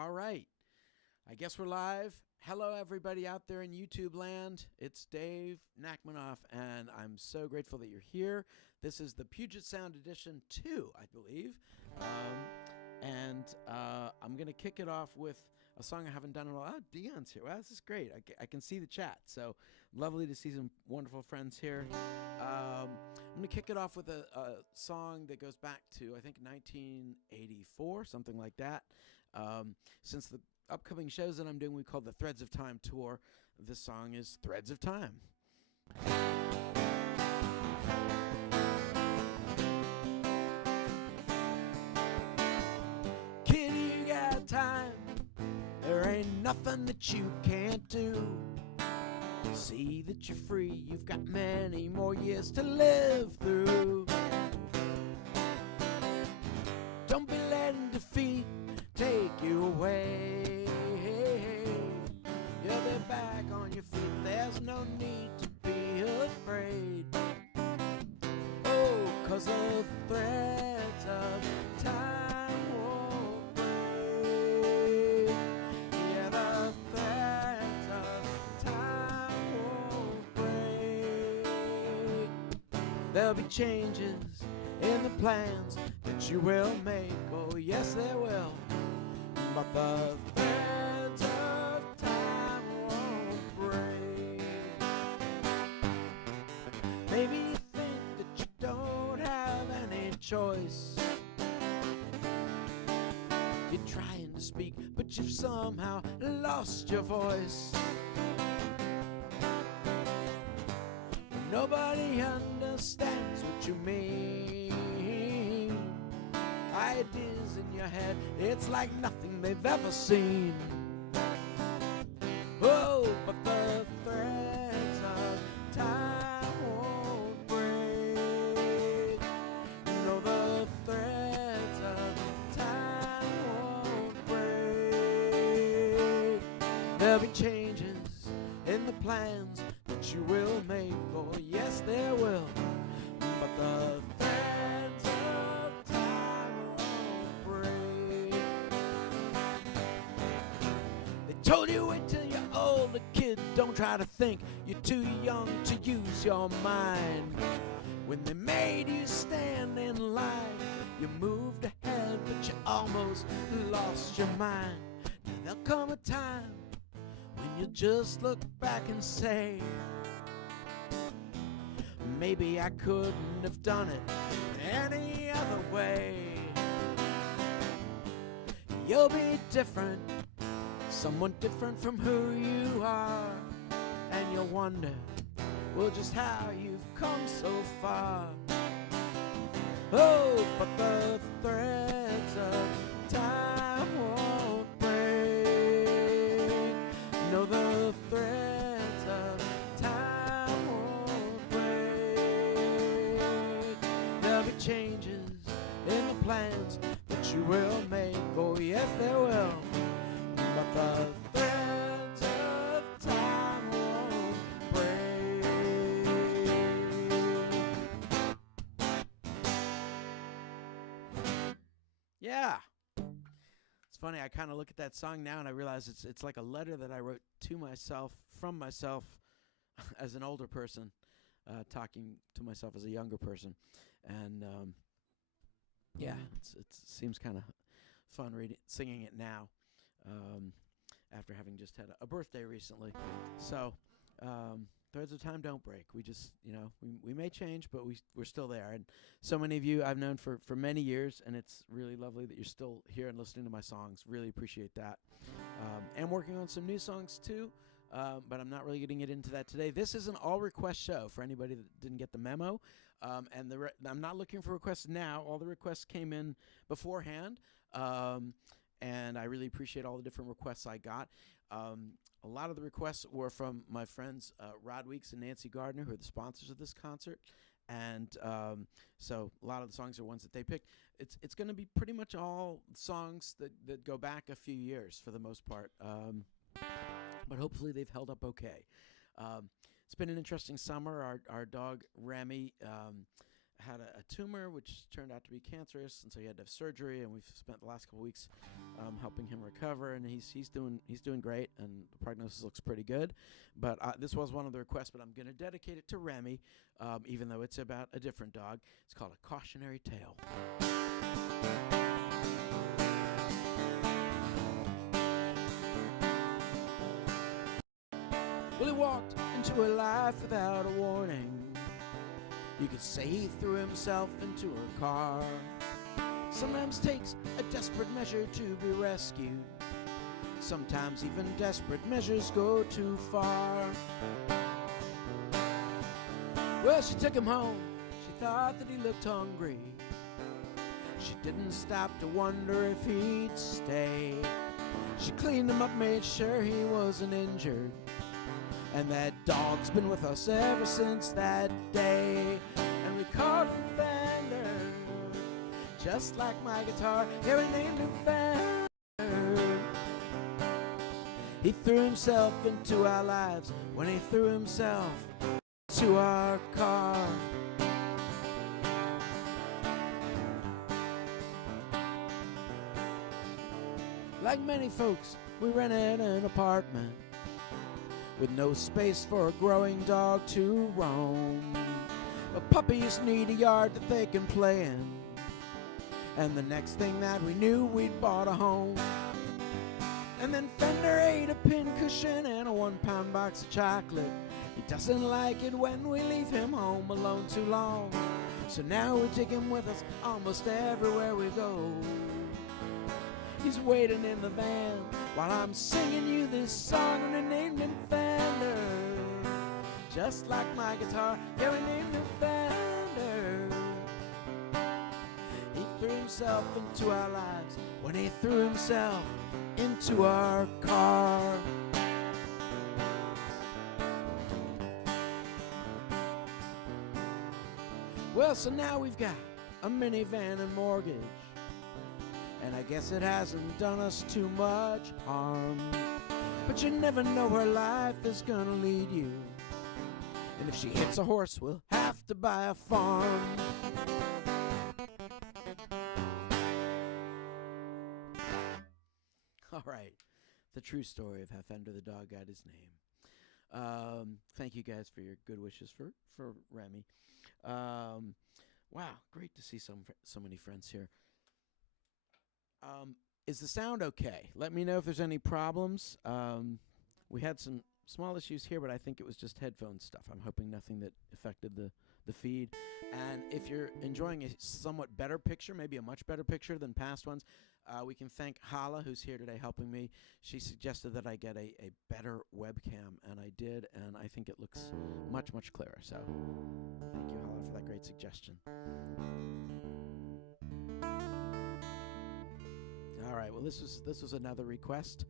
All right. I guess we're live. Hello, everybody out there in YouTube land. It's Dave Nachmanoff, and I'm so grateful that you're here. This is the Puget Sound Edition 2, I believe. I'm going to kick it off with a song I haven't done in a while. Oh, Dion's here. Wow, this is great. I can see the chat. So lovely to see some wonderful friends here. I'm going to kick it off with a song that goes back to, I think, 1984, something like that. Since the upcoming shows that I'm doing, we call the Threads of Time tour. This song is Threads of Time. Kid, you got time. There ain't nothing that you can't do. See that you're free. You've got many more years to live through. Don't be letting defeat take you away. You'll be back on your feet. There's no need to be afraid. Oh, 'cause the threads of time won't break. Yeah, the threads of time won't break. There'll be changes in the plans that you will make. Oh, yes, there will. But the threads of time won't break. Maybe you think that you don't have any choice. You're trying to speak, but you've somehow lost your voice. Nobody understands what you mean. Ideas in your head, it's like nothing they've ever seen. Oh, but the threads of time won't break. No, the threads of time won't break. There'll be changes in the plans that you will make. Oh, yes, there will. But the threads of time won't break. They told you wait till you're older, kid. Don't try to think. You're too young to use your mind. When they made you stand in line, you moved ahead, but you almost lost your mind. Now there'll come a time when you just look back and say, maybe I couldn't have done it any other way. You'll be different, someone different from who you are. And you'll wonder, well, just how you've come so far. Oh, but the threads of time won't break. No, the threads of time won't break. There'll be changes in the plans that you will make. Oh, yes, there will. But the threads of time won't break. Yeah. It's funny, I kind of look at that song now and I realize it's like a letter that I wrote to myself, from myself, as an older person, talking to myself as a younger person. And yeah, it seems kind of fun singing it now, after having just had a birthday recently. So threads of time don't break. We just, we may change, but we're still there. And so many of you I've known for many years, and it's really lovely that you're still here and listening to my songs. Really appreciate that. And working on some new songs too, but I'm not really getting into that today. This is an all-request show for anybody that didn't get the memo. And I'm not looking for requests now. All the requests came in beforehand. And I really appreciate all the different requests I got. A lot of the requests were from my friends Rod Weeks and Nancy Gardner, who are the sponsors of this concert. And so a lot of the songs are ones that they picked. It's going to be pretty much all songs that go back a few years for the most part. But hopefully they've held up okay. It's been an interesting summer. Our dog, Remy, had a tumor, which turned out to be cancerous, and so he had to have surgery, and we've spent the last couple weeks helping him recover, and he's doing great, and the prognosis looks pretty good. But this was one of the requests, but I'm going to dedicate it to Remy, even though it's about a different dog. It's called A Cautionary Tale. Well, he walked into a life without a warning. You could say he threw himself into a car. Sometimes takes a desperate measure to be rescued. Sometimes even desperate measures go too far. Well, she took him home. She thought that he looked hungry. She didn't stop to wonder if he'd stay. She cleaned him up, made sure he wasn't injured. And that dog's been with us ever since that day. And we called him Fender, just like my guitar. Yeah, we named him Fender. He threw himself into our lives when he threw himself to our car. Like many folks, we rented an apartment with no space for a growing dog to roam. But puppies need a yard that they can play in. And the next thing that we knew, we'd bought a home. And then Fender ate a pincushion and a 1-pound box of chocolate. He doesn't like it when we leave him home alone too long. So now we take him with us almost everywhere we go. He's waiting in the van while I'm singing you this song, and we named him Fender, just like my guitar. Yeah, we named him Fender. He threw himself into our lives when he threw himself into our car. Well, so now we've got a minivan and mortgage, and I guess it hasn't done us too much harm. But you never know where life is gonna lead you, and if she hits a horse, we'll have to buy a farm. All right, the true story of how Fender the dog got his name. Thank you guys for your good wishes for Remy. Wow, great to see so many friends here. Is the sound okay? Let me know if there's any problems. We had some small issues here, but I think it was just headphone stuff. I'm hoping nothing that affected the feed. And if you're enjoying a somewhat better picture, maybe a much better picture than past ones, we can thank Hala, who's here today helping me. She suggested that I get a better webcam, and I did, and I think it looks much, much clearer. So thank you, Hala, for that great suggestion. All right, well, this was another request.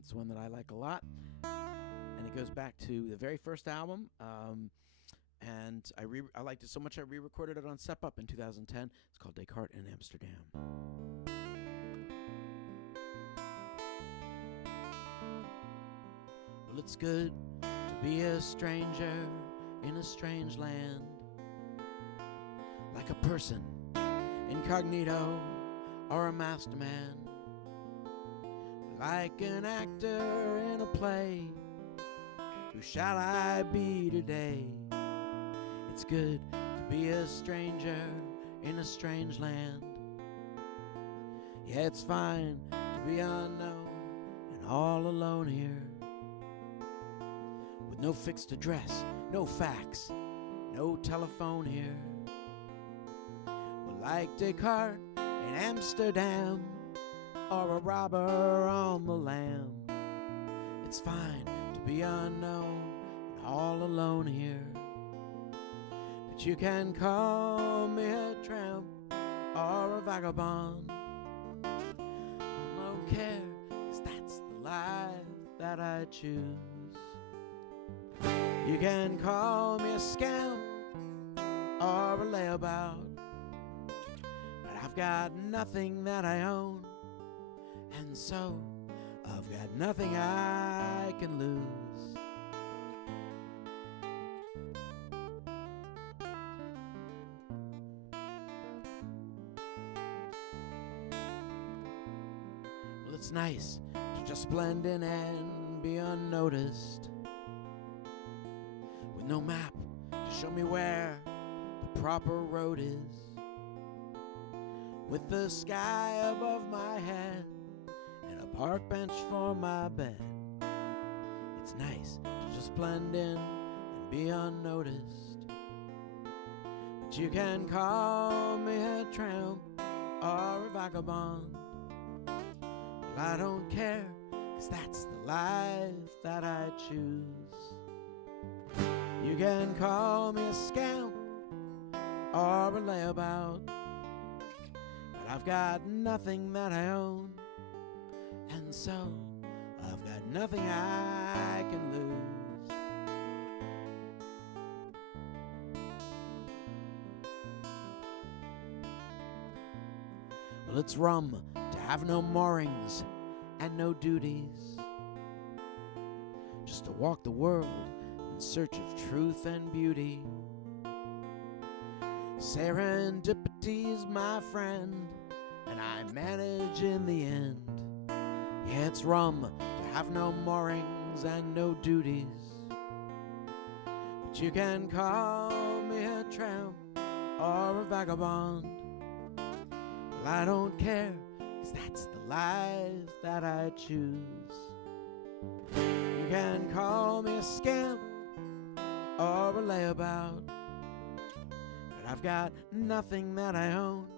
It's one that I like a lot, and it goes back to the very first album. And I liked it so much I re-recorded it on Step Up in 2010. It's called Carton in Amsterdam. Well, it's good to be a stranger in a strange land, like a person incognito or a master man, like an actor in a play. Who shall I be today? It's good to be a stranger in a strange land. Yeah, it's fine to be unknown and all alone here, with no fixed address, no fax, no telephone here. Well, like Descartes in Amsterdam, or a robber on the lam, it's fine to be unknown and all alone here. But you can call me a tramp or a vagabond. I don't care, 'cause that's the life that I choose. You can call me a scamp or a layabout, but I've got nothing that I own, and so I've got nothing I can lose. It's nice to just blend in and be unnoticed, with no map to show me where the proper road is, with the sky above my head and a park bench for my bed. It's nice to just blend in and be unnoticed, but you can call me a tramp or a vagabond. Well, I don't care, 'cause that's the life that I choose. You can call me a scamp or a layabout, but I've got nothing that I own, and so I've got nothing I can lose. Well, it's rum to have no moorings and no duties, just to walk the world in search of truth and beauty. Serendipity's my friend, and I manage in the end. Yeah, it's rum to have no moorings and no duties, but you can call me a tramp or a vagabond. Well, I don't care, 'cause that's the life that I choose. You can call me a scamp or a layabout, but I've got nothing that I own,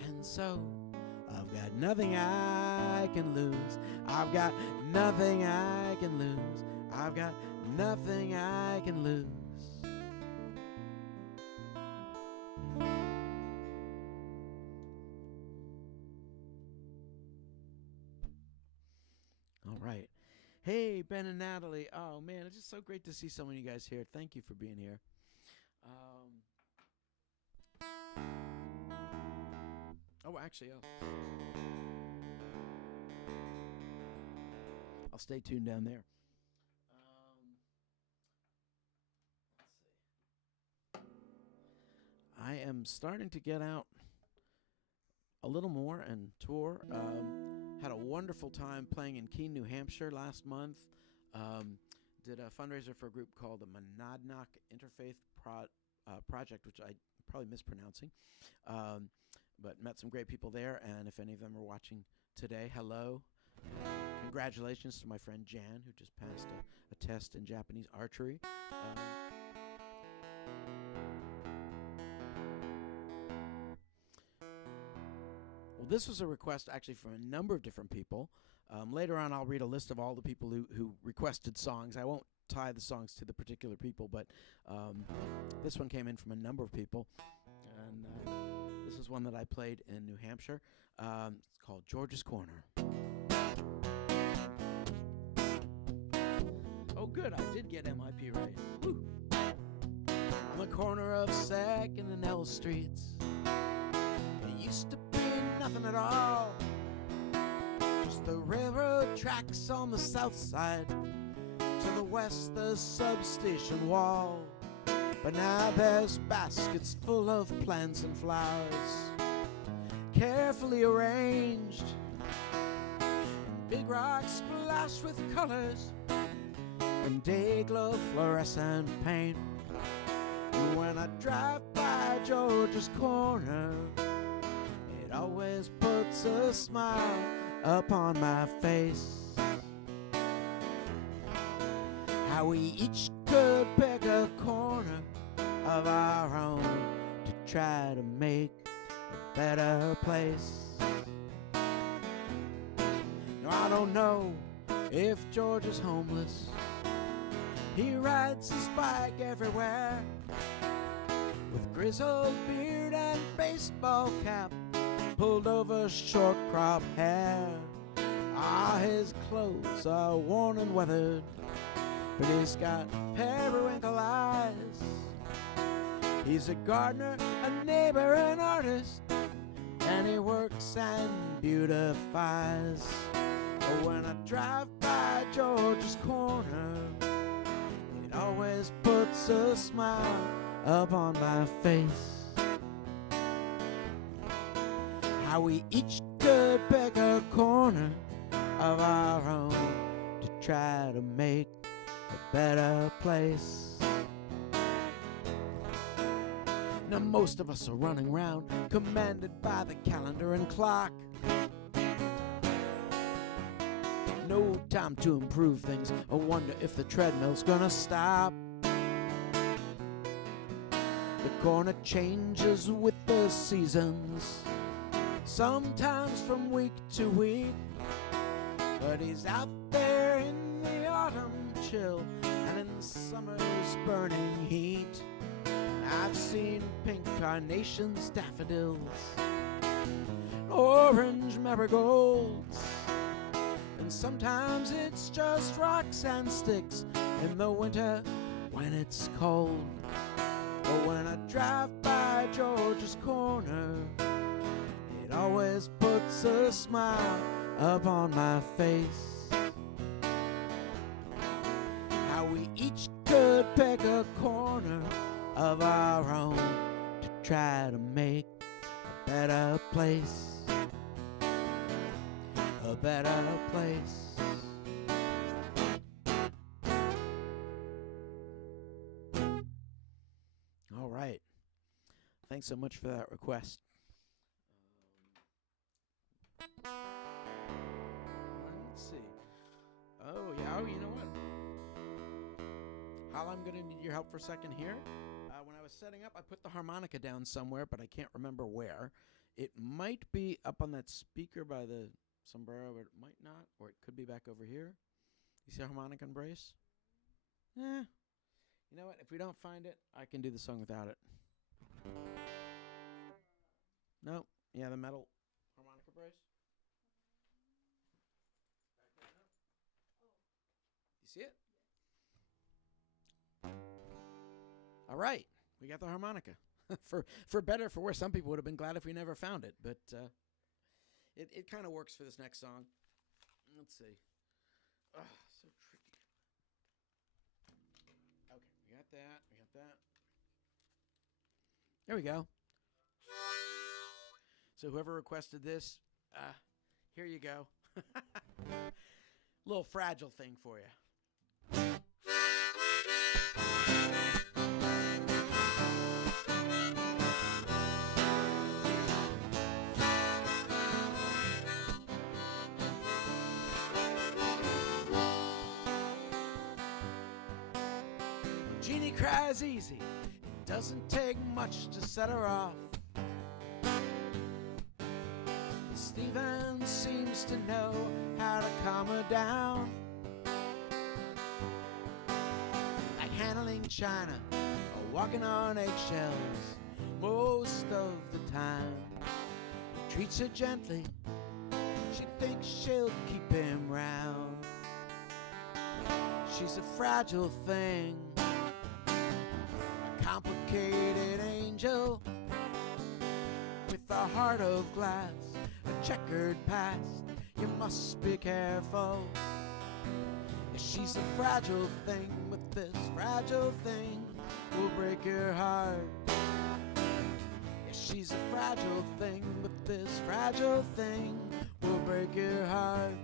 and so I've got nothing I can lose. I've got nothing I can lose. I've got nothing I can lose. All right. Hey, Ben and Natalie. Oh, man, it's just so great to see so many of you guys here. Thank you for being here. Actually, I'll stay tuned down there. Let's see. I am starting to get out a little more and tour. Had a wonderful time playing in Keene, New Hampshire last month. Did a fundraiser for a group called the Monadnock Interfaith Project, which I'm probably mispronouncing. But met some great people there, and if any of them are watching today, hello. Congratulations to my friend Jan, who just passed a test in Japanese archery. Well, this was a request actually from a number of different people. Later on, I'll read a list of all the people who requested songs. I won't tie the songs to the particular people, but this one came in from a number of people. And this is one that I played in New Hampshire. It's called George's Corner. Oh, good, I did get MIP right. Woo. On the corner of 2nd and L Streets, it used to be nothing at all. Just the railroad tracks on the south side. To the west, the substation wall. But now there's baskets full of plants and flowers, carefully arranged. Big rocks splashed with colors and day-glow fluorescent paint. And when I drive by George's Corner, it always puts a smile upon my face. How we each could pick a corner of our own to try to make a better place. Now I don't know if George is homeless. He rides his bike everywhere, with grizzled beard and baseball cap, pulled over short crop hair. Ah, his clothes are worn and weathered, but he's got periwinkle eyes. He's a gardener, a neighbor, an artist, and he works and beautifies. But when I drive by George's Corner, it always puts a smile upon my face. How we each could pick a corner of our own to try to make a better place. Now most of us are running around, commanded by the calendar and clock. No time to improve things. I wonder if the treadmill's gonna stop. The corner changes with the seasons, sometimes from week to week. But he's out there in the autumn chill and in summer's burning heat. I've seen pink carnations, daffodils, orange marigolds, and sometimes it's just rocks and sticks in the winter when it's cold. But when I drive by George's Corner, it always puts a smile upon my face. How we each could pick a corner of our own to try to make a better place. A better place. All right. Thanks so much for that request. Let's see. Oh, yeah. Oh, you know what? Hal, I'm going to need your help for a second here. When I was setting up, I put the harmonica down somewhere, but I can't remember where. It might be up on that speaker by the sombrero, but it might not, or it could be back over here. You see a harmonica and brace? You know what? If we don't find it, I can do the song without it. No? Yeah, the metal harmonica brace. Back that up. You see it? All right. We got the harmonica. for better, for worse. Some people would have been glad if we never found it, but it kind of works for this next song. Let's see. So tricky. Okay, we got that. We got that. There we go. So whoever requested this, here you go. Little fragile thing for you. Jeannie cries easy. It doesn't take much to set her off. Stephen seems to know how to calm her down, like handling china or walking on eggshells most of the time. He treats her gently. She thinks she'll keep him round. She's a fragile thing, a complicated angel with a heart of glass, a checkered past. You must be careful. She's a fragile thing, but this fragile thing will break your heart. She's a fragile thing, but this fragile thing will break your heart.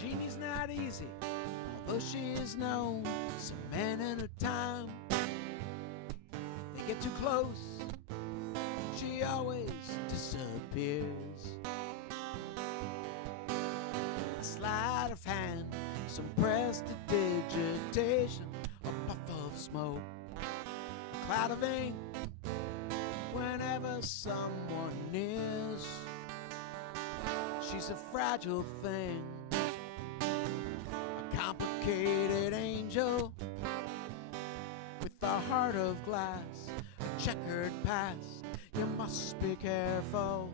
Jeannie's not easy, although she is known. Some men in her time, they get too close, she always disappears. A sleight of hand, some prestidigitation, a puff of smoke, a cloud of ink whenever someone nears. She's a fragile thing, a complicated angel with a heart of glass, a checkered past. You must be careful.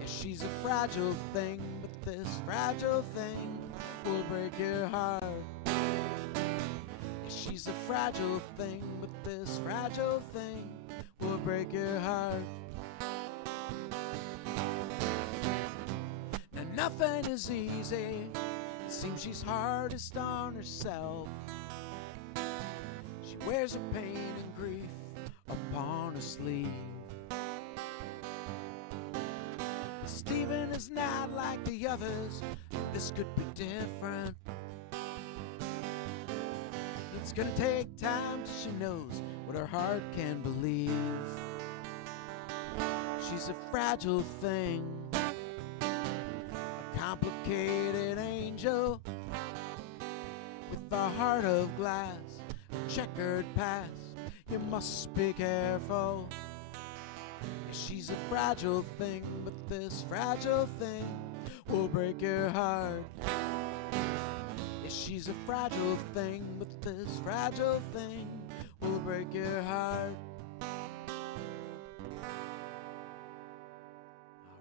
Yeah, she's a fragile thing, but this fragile thing will break your heart. Yeah, she's a fragile thing, but this fragile thing will break your heart. Now nothing is easy. It seems she's hardest on herself. wears her pain and grief upon her sleeve. Stephen is not like the others. This could be different. It's gonna take time till she knows what her heart can believe. She's a fragile thing, a complicated angel with a heart of glass, a checkered past. You must be careful. She's a fragile thing, but this fragile thing will break your heart. Yeah, she's a fragile thing, but this fragile thing will break your heart. All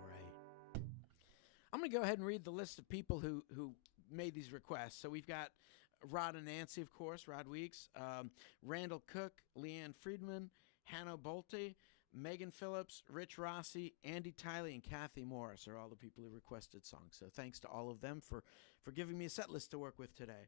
right. I'm going to go ahead and read the list of people who made these requests. So we've got Rod and Nancy, of course, Rod Weeks, Randall Cook, Leanne Friedman, Hannah Bolte, Megan Phillips, Rich Rossi, Andy Tiley, and Kathy Morris are all the people who requested songs. So thanks to all of them for giving me a set list to work with today.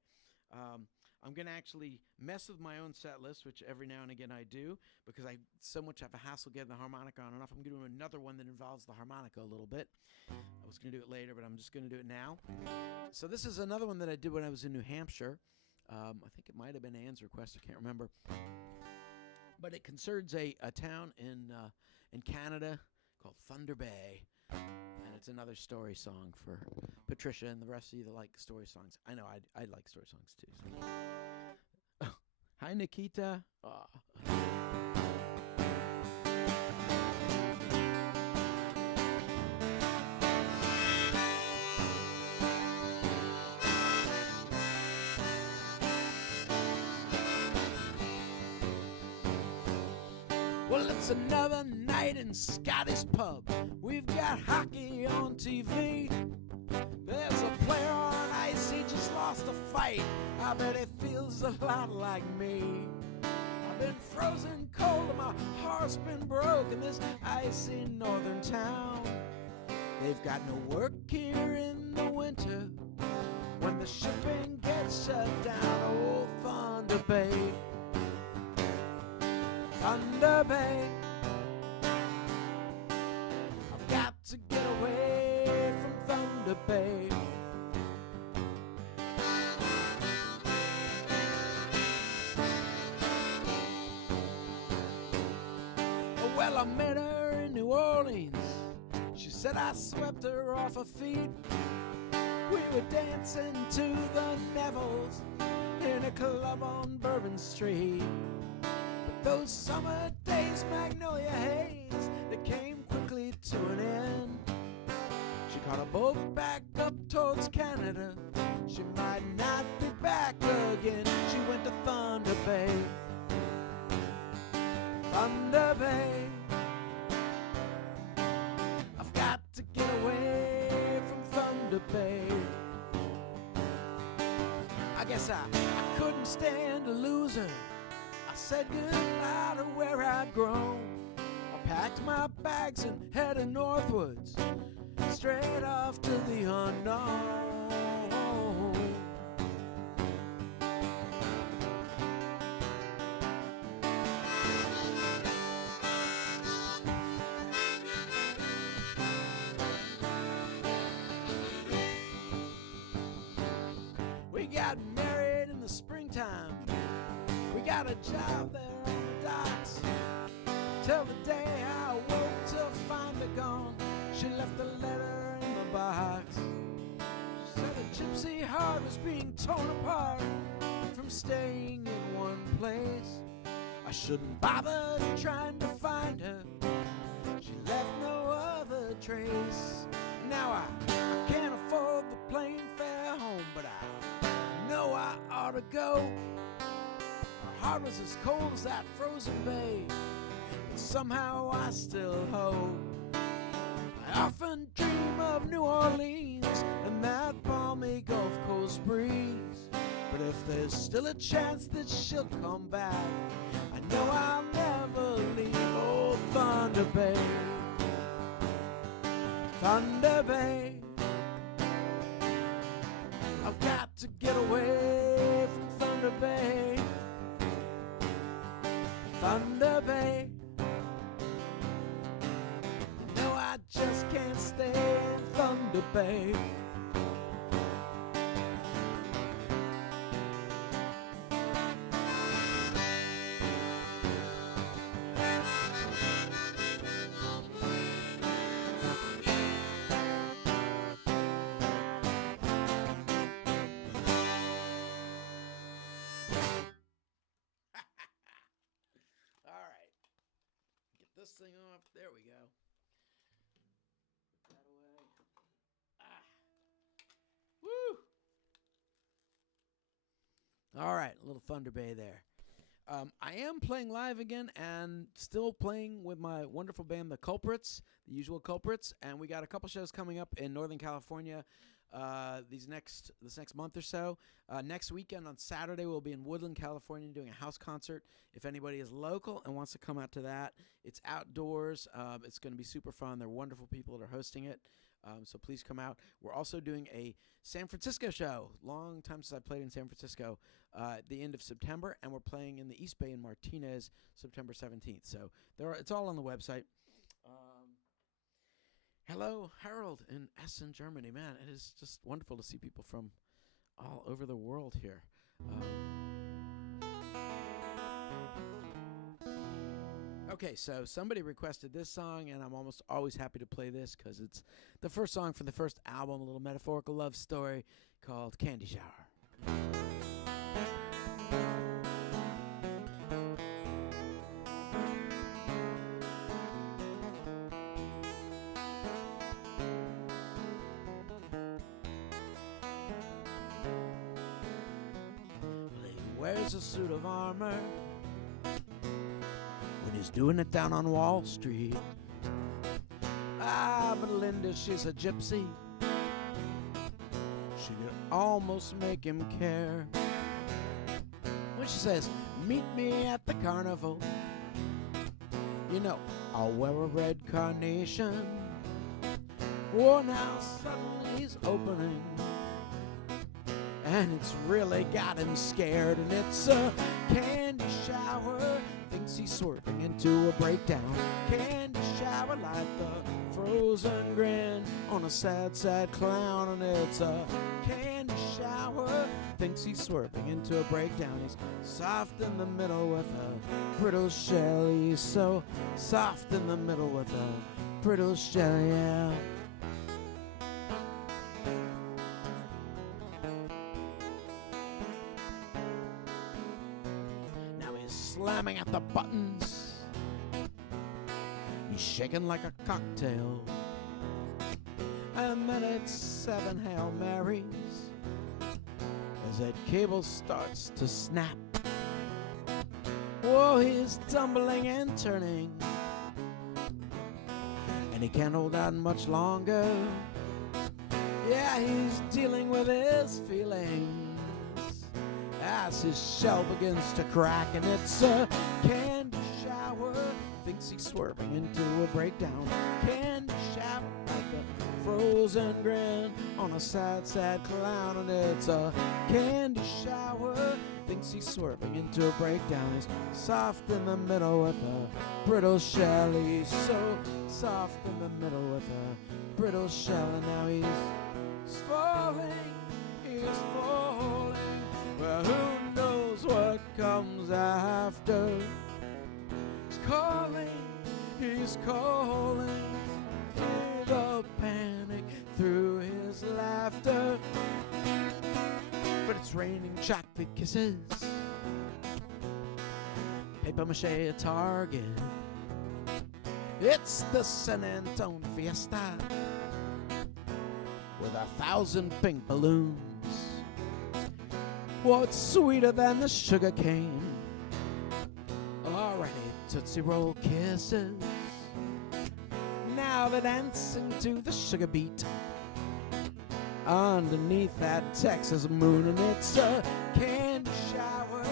I'm going to actually mess with my own set list, which every now and again I do, because I so much have a hassle getting the harmonica on and off. I'm going to do another one that involves the harmonica a little bit. I was going to do it later, but I'm just going to do it now. So this is another one that I did when I was in New Hampshire. I think it might have been Anne's request. I can't remember. But it concerns a town in Canada called Thunder Bay. And it's another story song for Patricia and the rest of you that like story songs. I know I like story songs too. So. Hi, Nikita. Well, it's another night in Scotty's pub. We've got hockey on TV. There's a player on ice, he just lost a fight. I bet he feels a lot like me. I've been frozen cold and my heart's been broke in this icy northern town. They've got no work here in the winter when the shipping gets shut down. Old Thunder Bay, Thunder Bay. I've got to get away from Thunder Bay. Well, I met her in New Orleans. She said I swept her off her feet. We were dancing to the Nevilles in a club on Bourbon Street. Those summer days, magnolia haze, they came quickly to an end. She caught a boat back up towards Canada. She might not be back again. She went to Thunder Bay, Thunder Bay. I've got to get away from Thunder Bay. I guess I couldn't stand to lose her. I said goodbye to where I'd grown. I packed my bags and headed northwards, straight off to the unknown. We got married in the springtime. We got a job there on the docks. Till the day I awoke to find her gone. She left a letter in the box. She said a gypsy heart was being torn apart from staying in one place. I shouldn't bother trying to find her. She left no other trace. Now I can't afford the plane fare home, but I know I ought to go. Heart was as cold as that frozen bay, but somehow I still hope. I often dream of New Orleans and that balmy Gulf Coast breeze. But if there's still a chance that she'll come back, I know I'll never leave old Thunder Bay, Thunder Bay. I've got to get away from Thunder Bay. Thunder Bay. No, I just can't stay in Thunder Bay. This thing off. There we go. Put that away. Woo! All right, a little Thunder Bay there. I am playing live again and still playing with my wonderful band, The Culprits, The Usual Culprits, and we got a couple shows coming up in Northern California this next month or so. Next weekend on Saturday, we'll be in Woodland, California, doing a house concert. If anybody is local and wants to come out to that, it's outdoors. It's going to be super fun. They're wonderful people that are hosting it. So please come out. We're also doing a San Francisco show. Long time since I played in San Francisco. At the end of September, and we're playing in the East Bay in Martinez, September 17th. So it's all on the website. Hello, Harold in Essen, Germany. Man, it is just wonderful to see people from all over the world here. Okay, so somebody requested this song, and I'm almost always happy to play this because it's the first song from the first album, a little metaphorical love story called Candy Shower. Wears a suit of armor when he's doing it down on Wall Street. Ah, but Linda, she's a gypsy. She could almost make him care. When she says, meet me at the carnival, you know, I'll wear a red carnation. Oh, now suddenly he's opening, and it's really got him scared, and it's a candy shower. Thinks he's swerving into a breakdown. Candy shower like the frozen grin on a sad, sad clown, and it's a candy shower. Thinks he's swerving into a breakdown. He's soft in the middle with a brittle shell. He's so soft in the middle with a brittle shell, yeah. Slamming at the buttons, he's shaking like a cocktail, and then it's 7 Hail Marys as that cable starts to snap. Whoa, he's tumbling and turning, and he can't hold out much longer. Yeah, he's dealing with his feelings as his shell begins to crack, and it's a candy shower. Thinks he's swerving into a breakdown. Candy shower like a frozen grin on a sad, sad clown, and it's a candy shower. Thinks he's swerving into a breakdown. He's soft in the middle with a brittle shell. He's so soft in the middle with a brittle shell, and now he's falling. He's falling. Well, who knows what comes after? He's calling, hear the panic through his laughter. But it's raining chocolate kisses, paper mache at Target. It's the San Antonio Fiesta with 1,000 pink balloons. What's sweeter than the sugar cane? Alrighty, Tootsie Roll kisses. Now they're dancing to the sugar beat underneath that Texas moon, and it's a candy shower.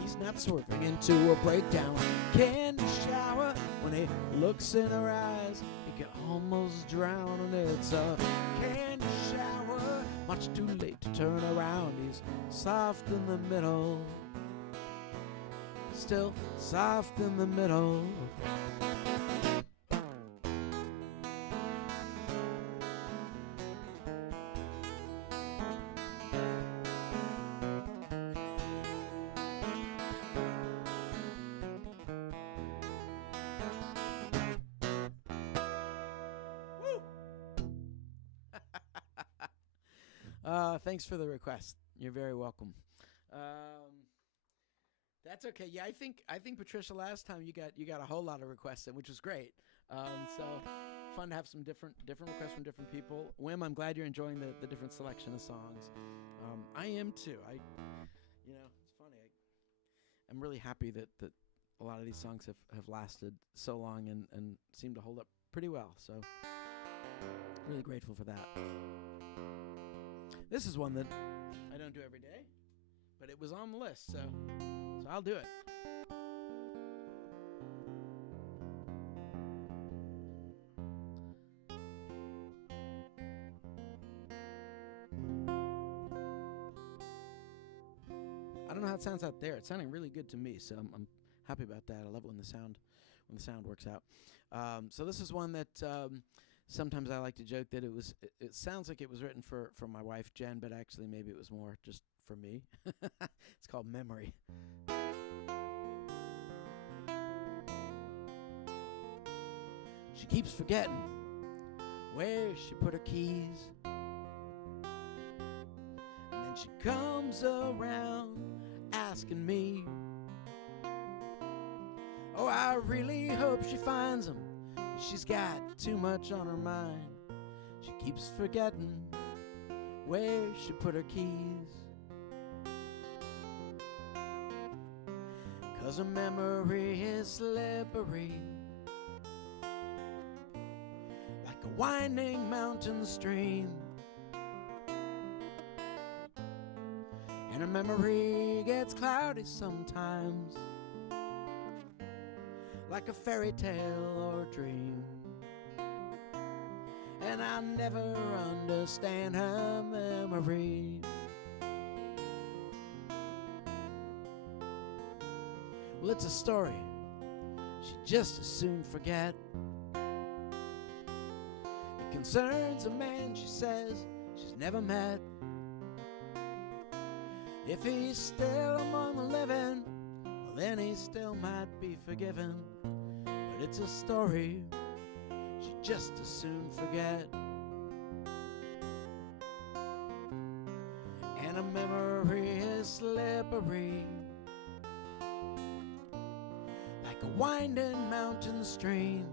He's not swerving into a breakdown. Candy shower. When he looks in her eyes, he can almost drown, and it's a candy shower. Much too late to turn around. He's soft in the middle, still soft in the middle. Thanks for the request. You're very welcome. That's okay. Yeah, I think Patricia, last time you got a whole lot of requests in, which was great. So fun to have some different requests from different people. Wim, I'm glad you're enjoying the different selection of songs. I am too. It's funny. I'm really happy that a lot of these songs have lasted so long and seem to hold up pretty well. So really grateful for that. This is one that I don't do every day, but it was on the list, so I'll do it. I don't know how it sounds out there. It's sounding really good to me, so I'm happy about that. I love it when the sound works out. So this is one that sometimes I like to joke that it sounds like it was written for my wife Jen, but actually maybe it was more just for me. It's called Memory. She keeps forgetting where she put her keys, and then she comes around asking me, oh, I really hope she finds them. She's got too much on her mind. She keeps forgetting where she put her keys, 'cause her memory is slippery, like a winding mountain stream. And her memory gets cloudy sometimes, like a fairy tale or dream. And I'll never understand her memory. Well, it's a story she'd just as soon forget. It concerns a man she says she's never met. If he's still among the living, well, then he still might be forgiven. But it's a story she'd just as soon forget. And a memory is slippery, like a winding mountain stream.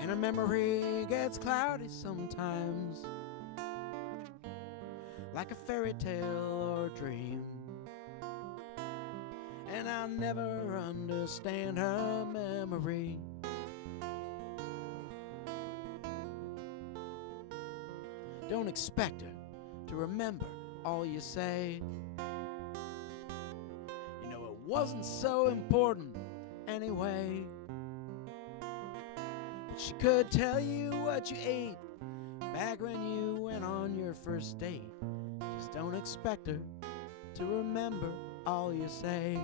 And her memory gets cloudy sometimes, like a fairy tale or dream. And I'll never understand her memory. Don't expect her to remember all you say. You know, it wasn't so important anyway. But she could tell you what you ate back when you went on your first date. Just don't expect her to remember all you say.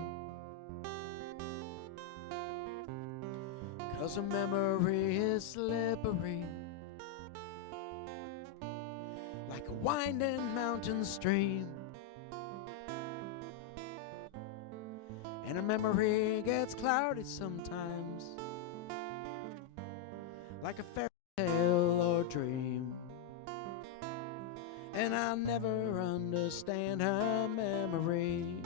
'Cause her memory is slippery, like a winding mountain stream. And her memory gets cloudy sometimes, like a fairy tale or dream. And I'll never understand her memory.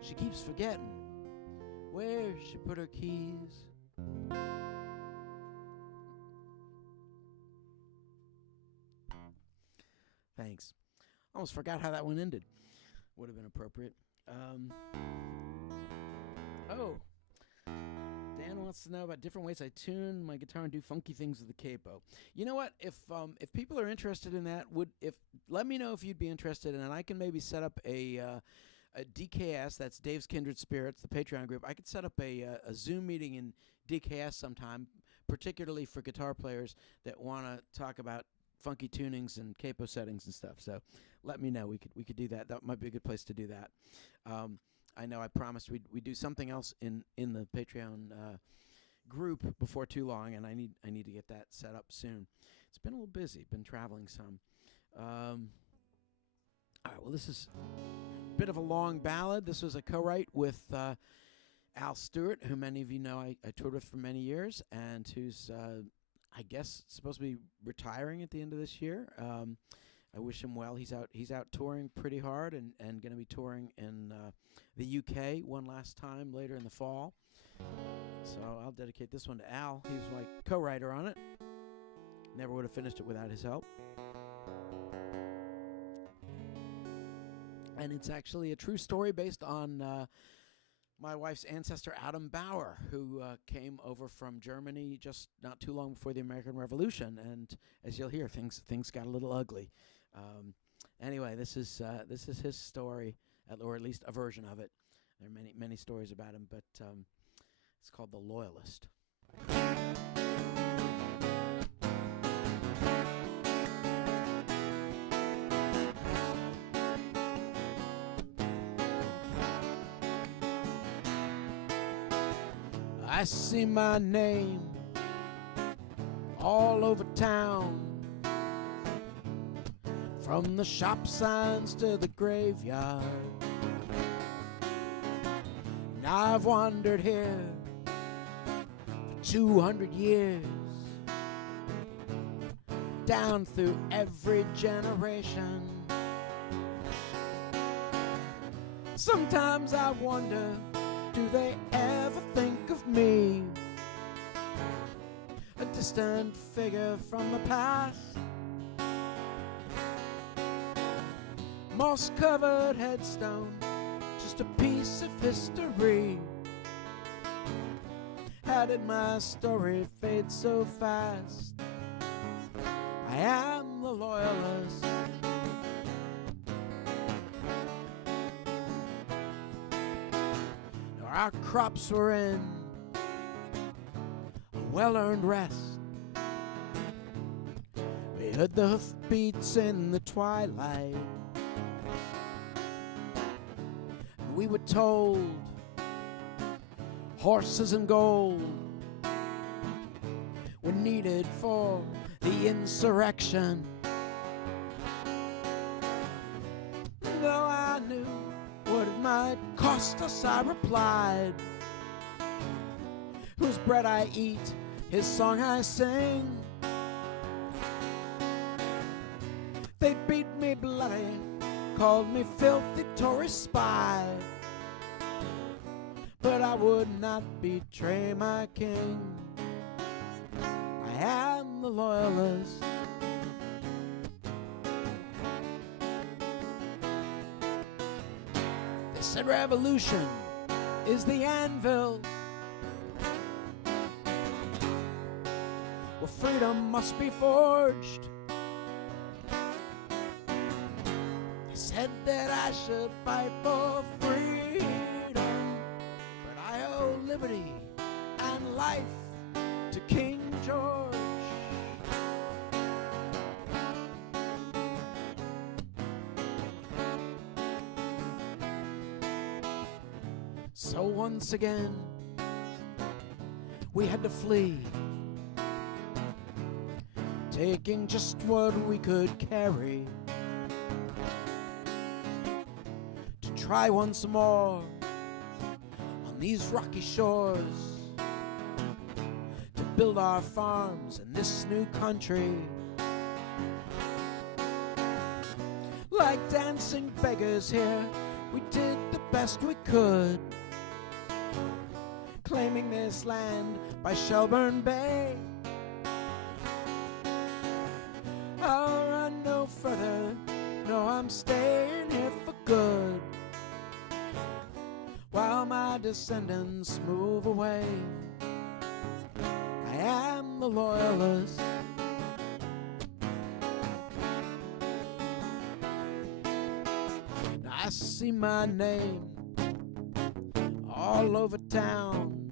She keeps forgetting where she put her keys. Thanks. Almost forgot how that one ended. Would have been appropriate. Dan wants to know about different ways I tune my guitar and do funky things with the capo. You know what? If people are interested in that, let me know if you'd be interested, and I can maybe set up a DKS. That's Dave's Kindred Spirits, the Patreon group. I could set up a Zoom meeting in DKS sometime. particularly for guitar players that want to talk about funky tunings and capo settings and stuff. So let me know. We could do that. That might be a good place to do that. I know I promised we'd do something else in the Patreon group before too long, and I need to get that set up soon. It's been a little busy. Been traveling some. All right. Well, this is a bit of a long ballad. This was a co-write with Al Stewart, who many of you know I toured with for many years, and who's I guess supposed to be retiring at the end of this year. I wish him well. He's out touring pretty hard and going to be touring in the UK one last time later in the fall. So I'll dedicate this one to Al. He was my co-writer on it. Never would have finished it without his help. And it's actually a true story based on my wife's ancestor, Adam Bauer, who came over from Germany just not too long before the American Revolution. And as you'll hear, things got a little ugly. Anyway, this is his story, or at least a version of it. There are many stories about him, but it's called The Loyalist. I see my name all over town, from the shop signs to the graveyard. And I've wandered here for 200 years, down through every generation. Sometimes I wonder, do they ever think of me, a distant figure from the past? Moss-covered headstone, just a piece of history. How did my story fade so fast? I am the loyalist. Our crops were in a well-earned rest. We heard the hoofbeats in the twilight. And we were told horses and gold were needed for the insurrection. Though I knew what it might cost us, I replied, whose bread I eat, his song I sing. They beat me bloody, called me filthy Tory spy, but I would not betray my king. I am the loyalist. They said revolution is the anvil, well, freedom must be forged. They said that I should fight for freedom, but I owe liberty and life to King George. So once again, we had to flee, taking just what we could carry, to try once more on these rocky shores, to build our farms in this new country. Like dancing beggars here, we did the best we could, claiming this land by Shelburne Bay. I'll run no further, no, I'm staying here for good, while my descendants move away. I am the loyalist. I see my name all over town,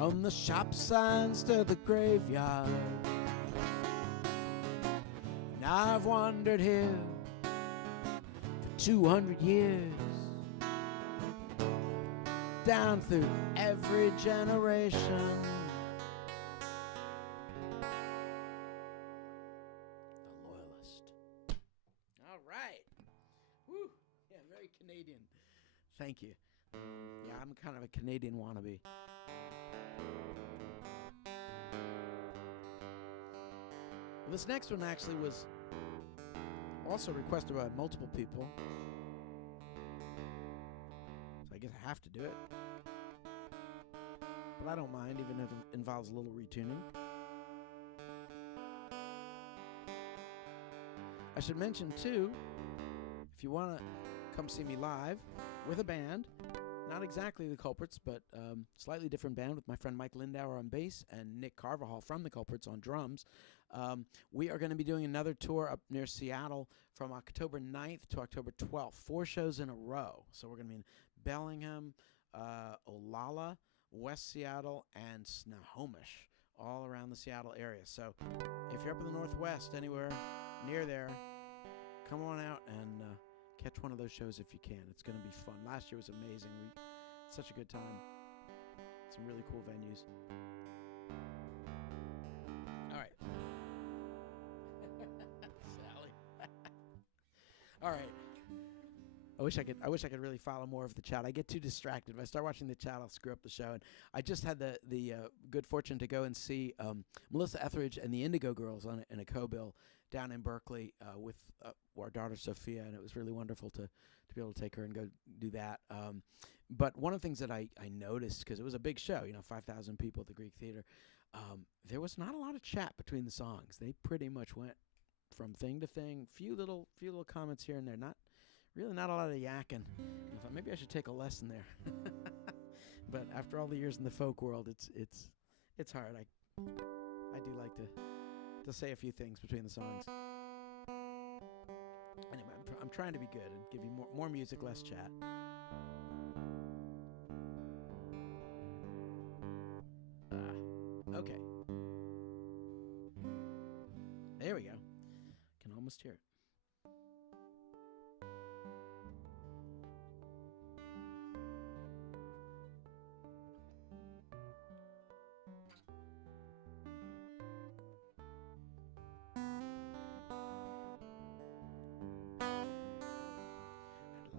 From the shop signs to the graveyard, now I've wandered here for 200 years, down through every generation. The Loyalist. All right. Woo. Yeah, very Canadian. Thank you. Yeah, I'm kind of a Canadian wannabe. Well, this next one actually was also requested by multiple people, so I guess I have to do it. But I don't mind, even if it involves a little retuning. I should mention, too, if you want to come see me live with a band, not exactly the Culprits, but slightly different band with my friend Mike Lindauer on bass and Nick Carvajal from the Culprits on drums. We are going to be doing another tour up near Seattle from October 9th to October 12th. 4 shows in a row. So we're going to be in Bellingham, Olalla, West Seattle, and Snohomish, all around the Seattle area. So if you're up in the Northwest, anywhere near there, come on out and catch one of those shows if you can. It's going to be fun. Last year was amazing. Such a good time. Some really cool venues. All right. Sally. All right. I wish I could really follow more of the chat. I get too distracted. If I start watching the chat, I'll screw up the show. And I just had the good fortune to go and see Melissa Etheridge and the Indigo Girls in a co-bill down in Berkeley with our daughter Sophia, and it was really wonderful to be able to take her and go do that. But one of the things that I noticed, because it was a big show, 5,000 people at the Greek Theater, there was not a lot of chat between the songs. They pretty much went from thing to thing, few little comments here and there. Not a lot of yakking. I thought maybe I should take a lesson there. But after all the years in the folk world, it's hard. I do like to say a few things between the songs. Anyway, I'm trying to be good and give you more music, less chat. Okay. There we go. Can almost hear it.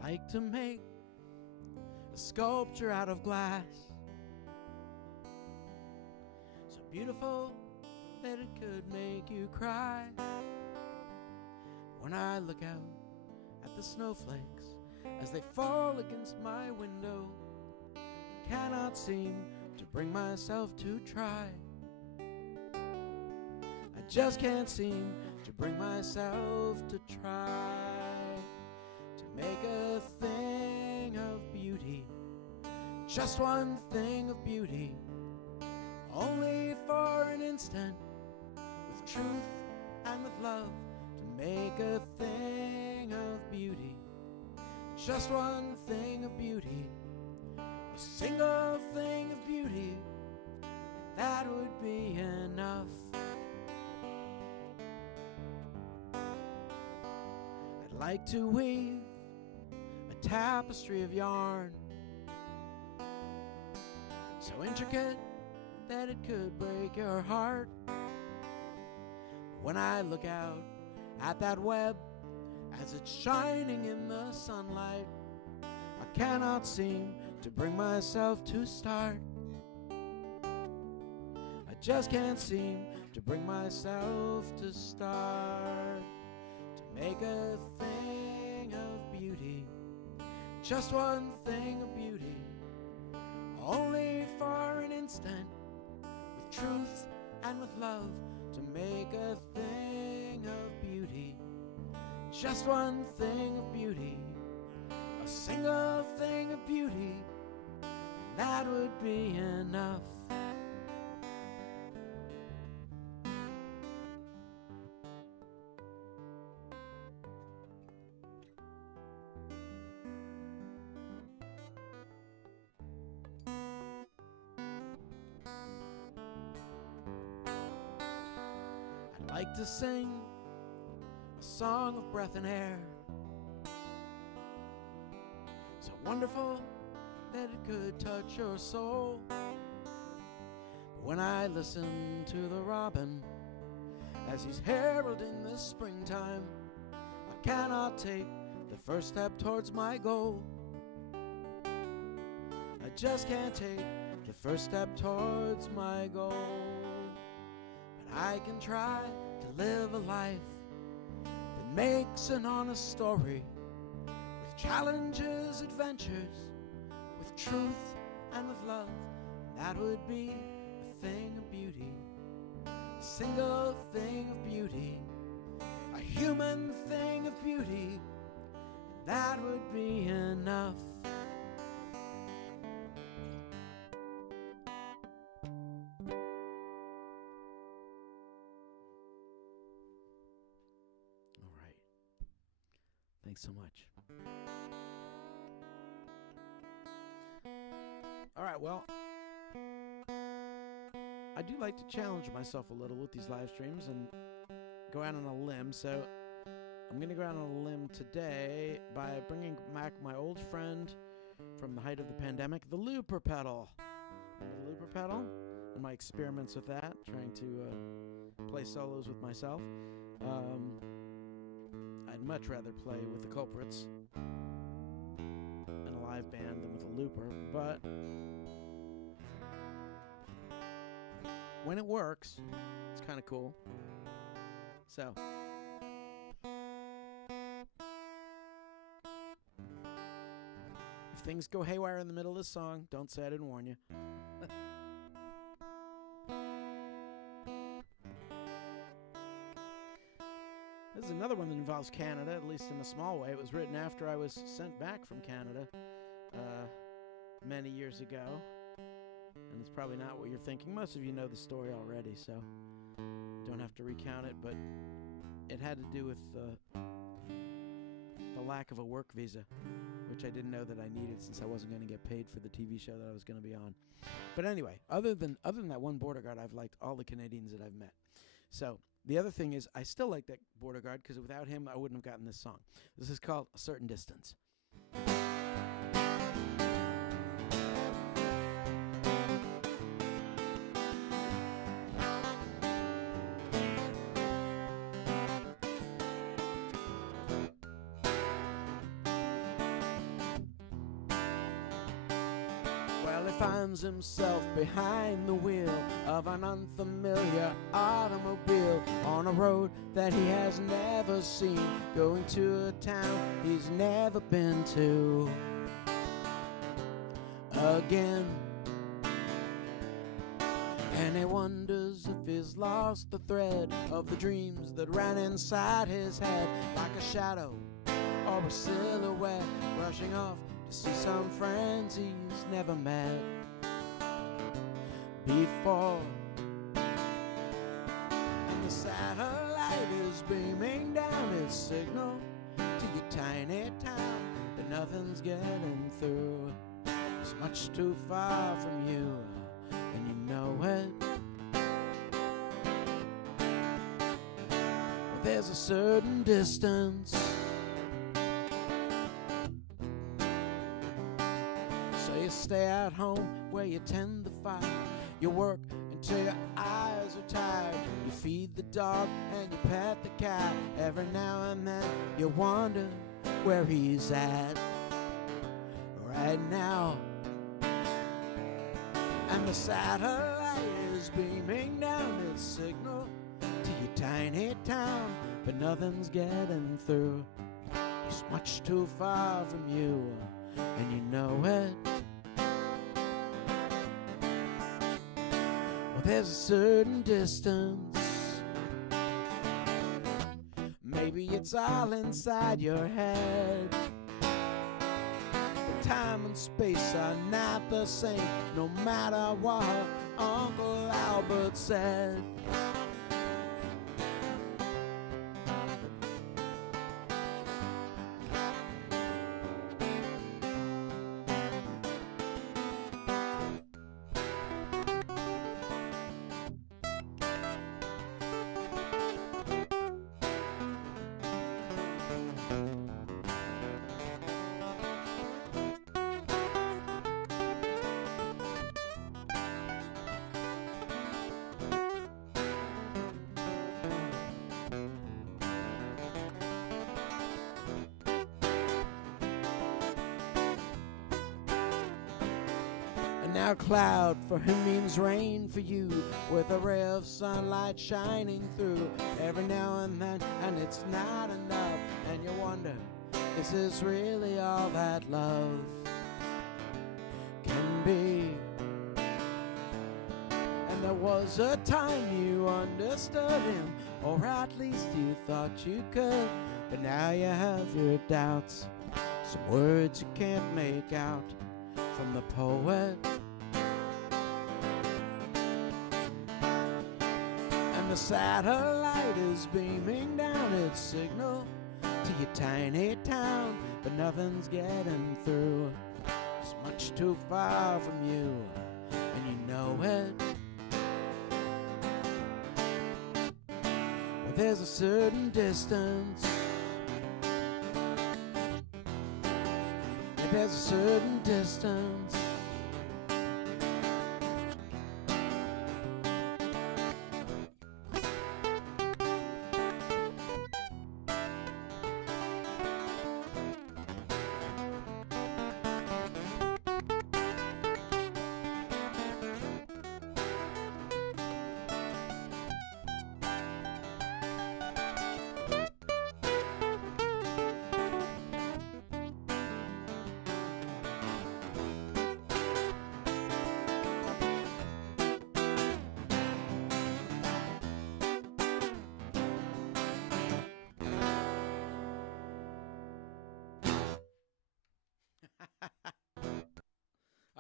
I'd like to make a sculpture out of glass, so beautiful that it could make you cry. When I look out at the snowflakes as they fall against my window, cannot seem to bring myself to try. I just can't seem to bring myself to try to make a thing of beauty, just one thing of beauty, only for an instant, with truth and with love, to make a thing of beauty, just one thing of beauty, a single thing of beauty, and that would be enough. I'd like to weave a tapestry of yarn, so intricate that it could break your heart. When I look out at that web as it's shining in the sunlight, I cannot seem to bring myself to start. I just can't seem to bring myself to start to make a thing of beauty, just one thing of beauty, only for an instant, with truth and with love, to make a thing of beauty, just one thing of beauty, a single thing of beauty, and that would be enough. I like to sing a song of breath and air, so wonderful that it could touch your soul. But when I listen to the robin as he's heralding the springtime, I cannot take the first step towards my goal. I just can't take the first step towards my goal. But I can try to live a life that makes an honest story, with challenges, adventures, with truth and with love. That would be a thing of beauty, a single thing of beauty, a human thing of beauty. That would be enough. All right. Thanks so much. All right, well, I do like to challenge myself a little with these live streams and go out on a limb, so I'm going to go out on a limb today by bringing back my old friend from the height of the pandemic, the looper pedal. The looper pedal and my experiments with that, trying to play solos with myself. I'd much rather play with the Culprits and a live band than with a looper, but when it works, it's kind of cool. So if things go haywire in the middle of this song, don't say I didn't warn you. This is another one that involves Canada, at least in a small way. It was written after I was sent back from Canada many years ago. And it's probably not what you're thinking. Most of you know the story already, so don't have to recount it. But it had to do with the lack of a work visa, which I didn't know that I needed since I wasn't going to get paid for the TV show that I was going to be on. But anyway, other than that one border guard, I've liked all the Canadians that I've met. So the other thing is, I still like that border guard because without him, I wouldn't have gotten this song. This is called A Certain Distance. Finds himself behind the wheel of an unfamiliar automobile on a road that he has never seen, going to a town he's never been to again. And he wonders if he's lost the thread of the dreams that ran inside his head, like a shadow or a silhouette brushing off to see some friends he's never met before. And the satellite is beaming down its signal to your tiny town, but nothing's getting through. It's much too far from you, and you know it. Well, there's a certain distance, so you stay at home where you tend the fire. You work until your eyes are tired. You feed the dog and you pet the cat. Every now and then you wonder where he's at right now. And the satellite is beaming down its signal to your tiny town, but nothing's getting through. It's much too far from you, and you know it. There's a certain distance. Maybe it's all inside your head, but time and space are not the same, no matter what Uncle Albert said. And now cloud for him means rain for you, with a ray of sunlight shining through every now and then, and it's not enough, and you wonder, is this really all that love can be? And there was a time you understood him, or at least you thought you could, but now you have your doubts, some words you can't make out from the poet. And the satellite is beaming down its signal to your tiny town, but nothing's getting through. It's much too far from you, and you know it. But there's a certain distance. There's a certain distance.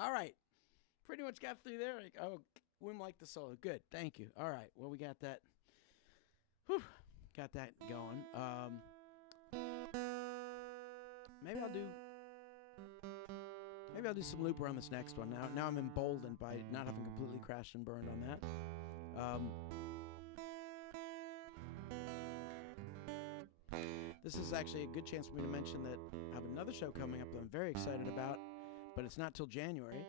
All right. Pretty much got through there. Like, oh, Wim liked the solo. Good. Thank you. All right. Well, we got that. Whew, got that going. Maybe I'll do some looper on this next one. Now I'm emboldened by not having completely crashed and burned on that. This is actually a good chance for me to mention that I have another show coming up that I'm very excited about, but it's not till January.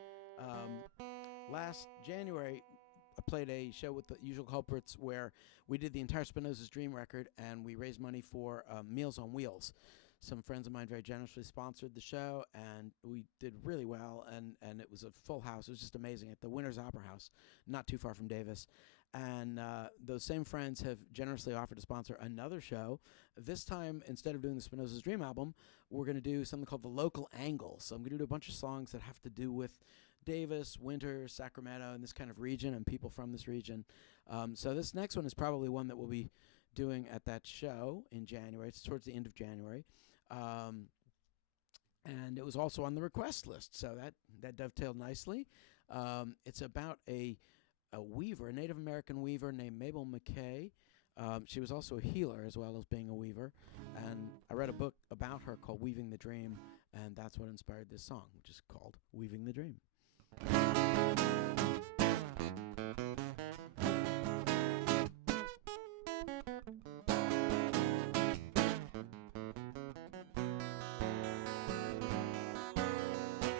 Last January, I played a show with the Usual Culprits where we did the entire Spinoza's Dream record, and we raised money for Meals on Wheels. Some friends of mine very generously sponsored the show, and we did really well, and it was a full house. It was just amazing at the Winter's Opera House, not too far from Davis. And those same friends have generously offered to sponsor another show. This time, instead of doing the Spinoza's Dream album, we're going to do something called The Local Angle. So I'm going to do a bunch of songs that have to do with Davis, Winter, Sacramento, and this kind of region, and people from this region. So this next one is probably one that we'll be doing at that show in January. It's towards the end of January. And it was also on the request list, so that dovetailed nicely. It's about a weaver, a Native American weaver named Mabel McKay. She was also a healer as well as being a weaver. And I read a book about her called Weaving the Dream, and that's what inspired this song, which is called Weaving the Dream.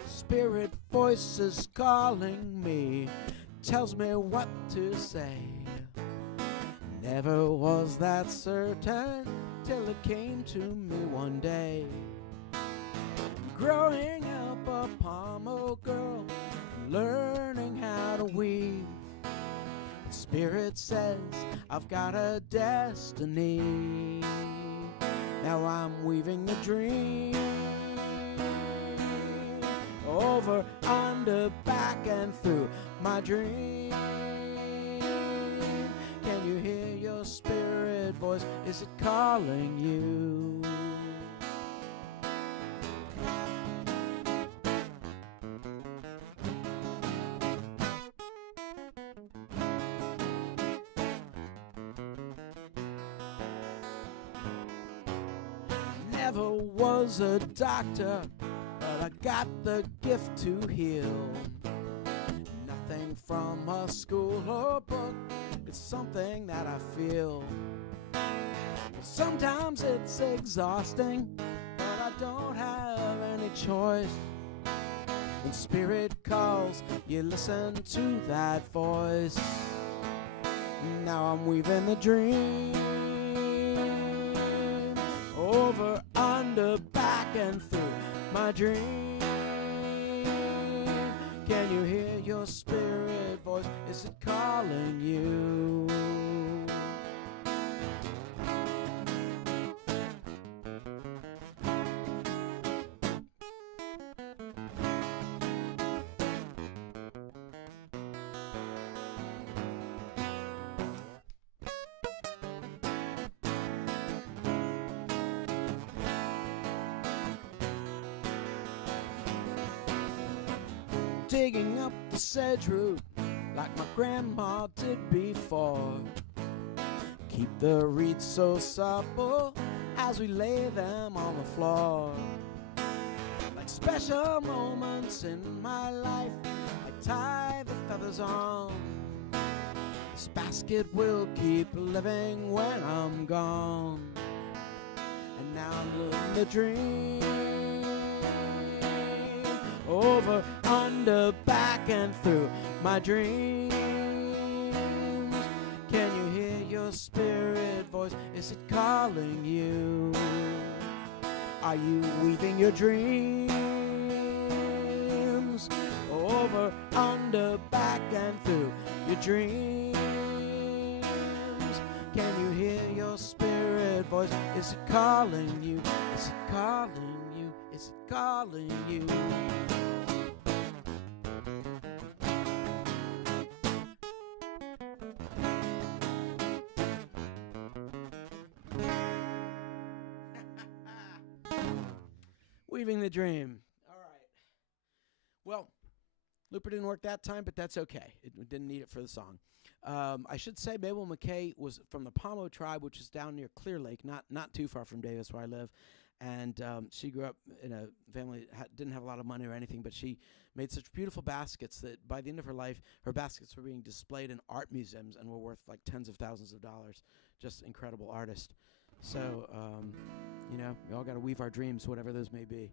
Spirit voices calling me, tells me what to say. Never was that certain till it came to me one day. Growing up a Pomo girl, learning how to weave. Spirit says I've got a destiny. Now I'm weaving the dream. Over, under, back and through my dream. Can you hear your spirit voice? Is it calling you? Never was a doctor, but I got the gift to heal. Nothing from a school or book, it's something that I feel. Sometimes it's exhausting, but I don't have any choice. When spirit calls, you listen to that voice. Now I'm weaving the dream. Over, under, back and through my dream. Can you hear your spirit voice? Is it calling you? Digging up the sedge root like my grandma did before. Keep the reeds so supple as we lay them on the floor. Like special moments in my life, I tie the feathers on. This basket will keep living when I'm gone. And now I'm living the dream. Over, under, back, and through my dreams. Can you hear your spirit voice? Is it calling you? Are you weaving your dreams? Over, under, back, and through your dreams. Can you hear your spirit voice? Is it calling you? Is it calling you? Is it calling you? Weaving the dream. All right. Well, Looper didn't work that time, but that's okay. It didn't need it for the song. I should say Mabel McKay was from the Pomo tribe, which is down near Clear Lake, not too far from Davis, where I live. And she grew up in a family that didn't have a lot of money or anything, but she made such beautiful baskets that by the end of her life, her baskets were being displayed in art museums and were worth like tens of thousands of dollars. Just incredible artist. So, you know, we all got to weave our dreams, whatever those may be.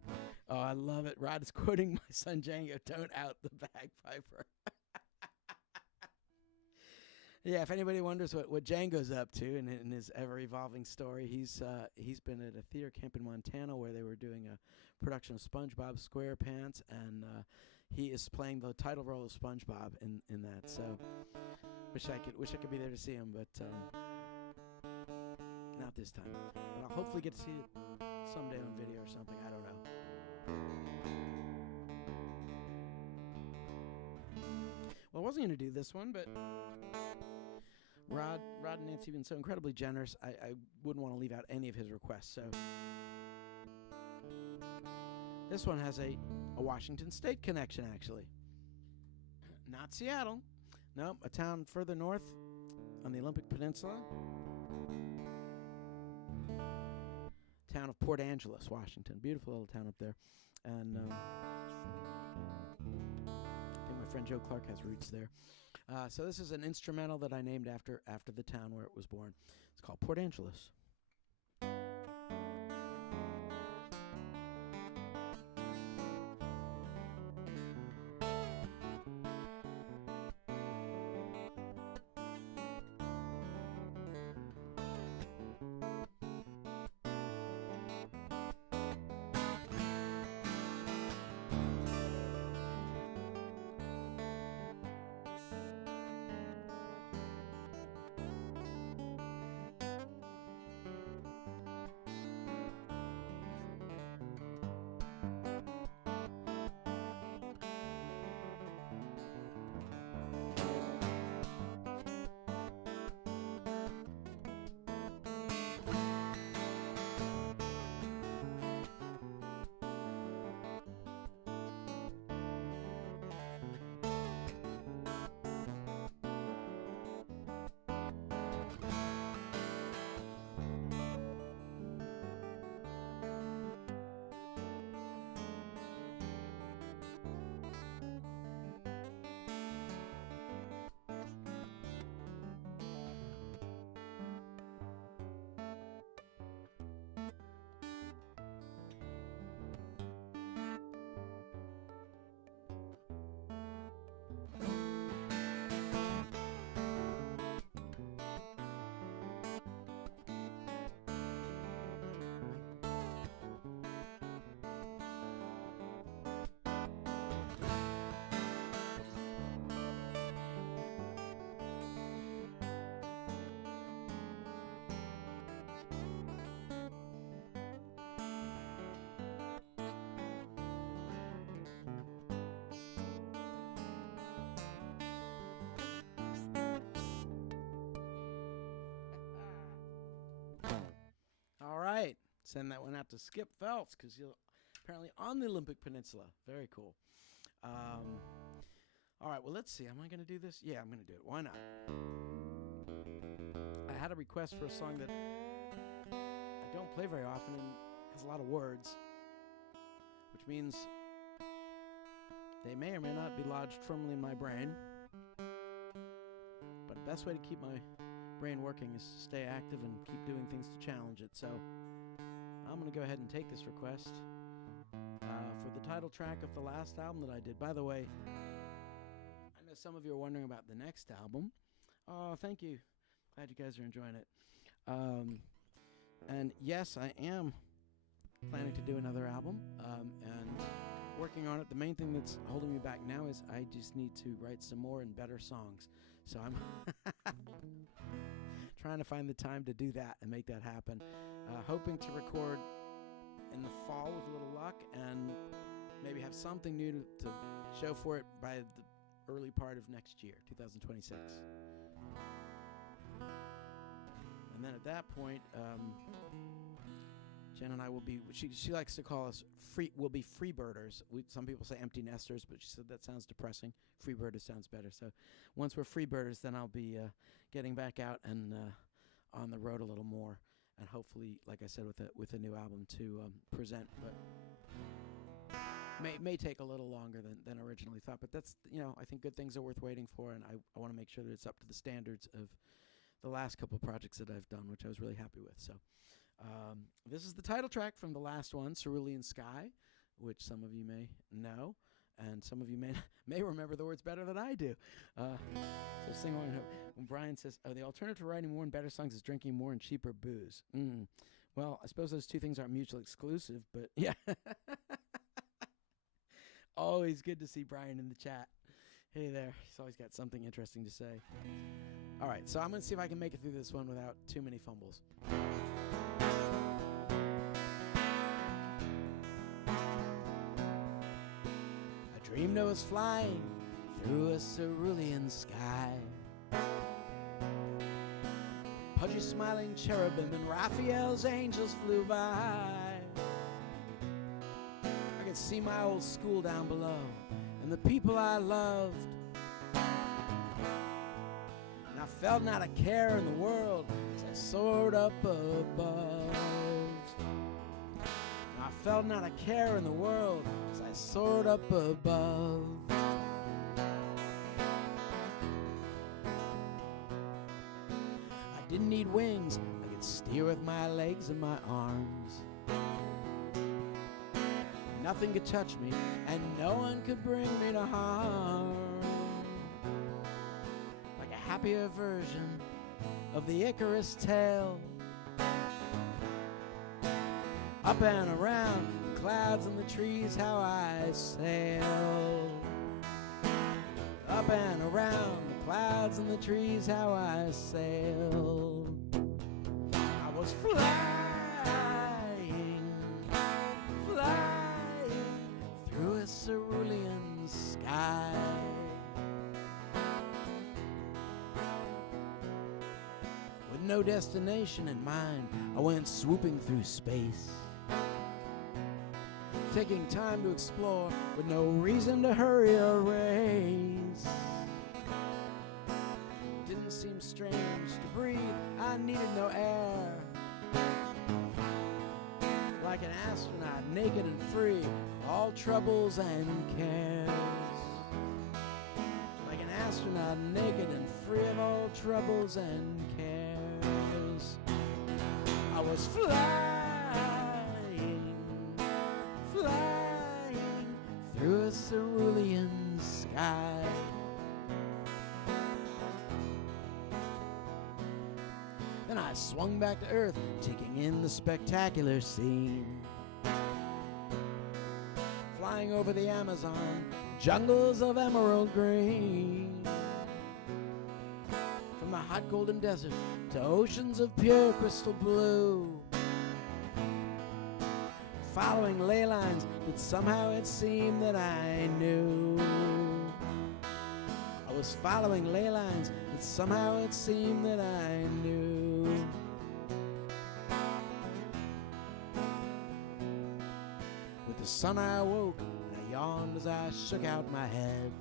Oh, I love it. Rod is quoting my son Django, "Don't out the bagpiper." Yeah, if anybody wonders what Django's up to in his ever-evolving story, he's been at a theater camp in Montana where they were doing a production of SpongeBob SquarePants, and he is playing the title role of SpongeBob in that. So, wish I could be there to see him, but not this time. But I'll hopefully get to see it someday on video or something. I don't know. Well, I wasn't going to do this one, but Rod and Nancy have been so incredibly generous, I wouldn't want to leave out any of his requests. So this one has a Washington State connection, actually. Not Seattle. No, a town further north on the Olympic Peninsula. Town of Port Angeles, Washington. Beautiful little town up there. And I think my friend Joe Clark has roots there. So this is an instrumental that I named after the town where it was born. It's called Port Angeles. Send that one out to Skip Phelps because you're apparently on the Olympic Peninsula. Very cool. All right, well, let's see. Am I going to do this? Yeah, I'm going to do it. Why not? I had a request for a song that I don't play very often and has a lot of words, which means they may or may not be lodged firmly in my brain. But the best way to keep my brain working is to stay active and keep doing things to challenge it. So I'm going to go ahead and take this request for the title track of the last album that I did. By the way, I know some of you are wondering about the next album. Oh, thank you. Glad you guys are enjoying it. And yes, I am planning to do another album and working on it. The main thing that's holding me back now is I just need to write some more and better songs. So I'm trying to find the time to do that and make that happen. Hoping to record in the fall with a little luck and maybe have something new to show for it by the early part of next year, 2026. And then at that point, Jen and I will be, she likes to call us we'll be freebirders. Some people say empty nesters, but she said that sounds depressing. Freebirders sounds better. So once we're freebirders, then I'll be getting back out and on the road a little more. And hopefully, like I said, with a new album to present. But may take a little longer than originally thought. But that's, I think good things are worth waiting for. And I want to make sure that it's up to the standards of the last couple of projects that I've done, which I was really happy with. So this is the title track from the last one, Cerulean Sky, which some of you may know, and some of you may remember the words better than I do. So sing along. When Brian says, the alternative to writing more and better songs is drinking more and cheaper booze. Well, I suppose those two things aren't mutually exclusive, but yeah. Always good to see Brian in the chat. Hey there. He's always got something interesting to say. All right, so I'm going to see if I can make it through this one without too many fumbles. I dreamed I was flying through a cerulean sky. Pudgy smiling cherubim and Raphael's angels flew by. I could see my old school down below and the people I loved. I felt not a care in the world as I soared up above. I felt not a care in the world as I soared up above. I didn't need wings, I could steer with my legs and my arms. Nothing could touch me and no one could bring me to harm. Happier version of the Icarus tale. Up and around the clouds and the trees, how I sailed. Up and around the clouds and the trees, how I sailed. I was flying through a cerulean sky. No destination in mind, I went swooping through space, taking time to explore with no reason to hurry or race. Didn't seem strange to breathe, I needed no air. Like an astronaut, naked and free, all troubles and cares. Like an astronaut, naked and free of all troubles and cares. I was flying through a cerulean sky. Then I swung back to earth, taking in the spectacular scene. Flying over the Amazon, jungles of emerald green. From the hot golden desert to oceans of pure crystal blue. Following ley lines that somehow it seemed that I knew. I was following ley lines that somehow it seemed that I knew. sun I awoke, and I yawned as I shook out my head.